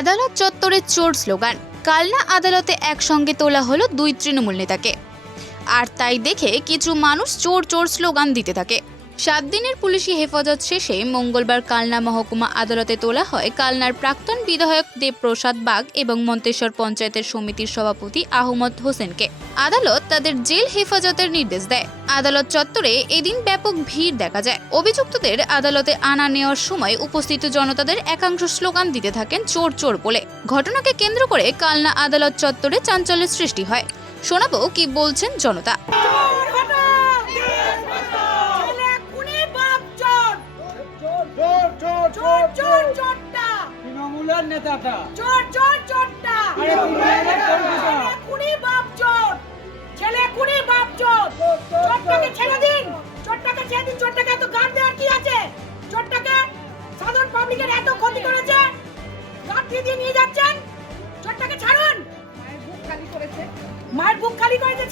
আদালত চত্বরে চোর স্লোগান। কালনা আদালতে একসঙ্গে তোলা হলো দুই তৃণমূল নেতাকে। আর তাই দেখে কিছু মানুষ চোর চোর স্লোগান দিতে থাকে। 7 দিনের পুলিশি হেফাজত শেষে মঙ্গলবার কালনা মহকুমা আদালতে তোলা হয় কালনার প্রাক্তন বিধায়ক দেবপ্রসাদ বাগ এবং মন্তেশ্বর পঞ্চায়েতের সমিতির সভাপতি আহমদ হোসেনকে। আদালত তাদের জেল হেফাজতের নির্দেশ দেয়। আদালত চত্বরে এদিন ব্যাপক ভিড় দেখা যায়। অভিযুক্তদের আদালতে আনা নেওয়ার সময় উপস্থিত জনতাদের একাংশ স্লোগান দিতে থাকেন চোর চোর বলে। ঘটনাকে কেন্দ্র করে কালনা আদালত চত্বরে চাঞ্চল্যের সৃষ্টি হয়। শোনাবো কি বলছেন জনতা। তৃণমূলের নেতাটা চোর চোর চোরটা আরে ছেলে কুনি বাপ চোর, ছেলে কুনি বাপ চোর। চোরটাকে ছেড়ে দিন, চোরটাকে ছেড়ে দিন। চোরটাকে এত গার্ড দেওয়ার কি আছে? চোরটাকে সাধারণ পাবলিকের এত ক্ষতি করেছে, গার্ড দিয়ে নিয়ে যাচ্ছেন। চোরটাকে ছাড়ুন। মায়ের বুক খালি করেছে,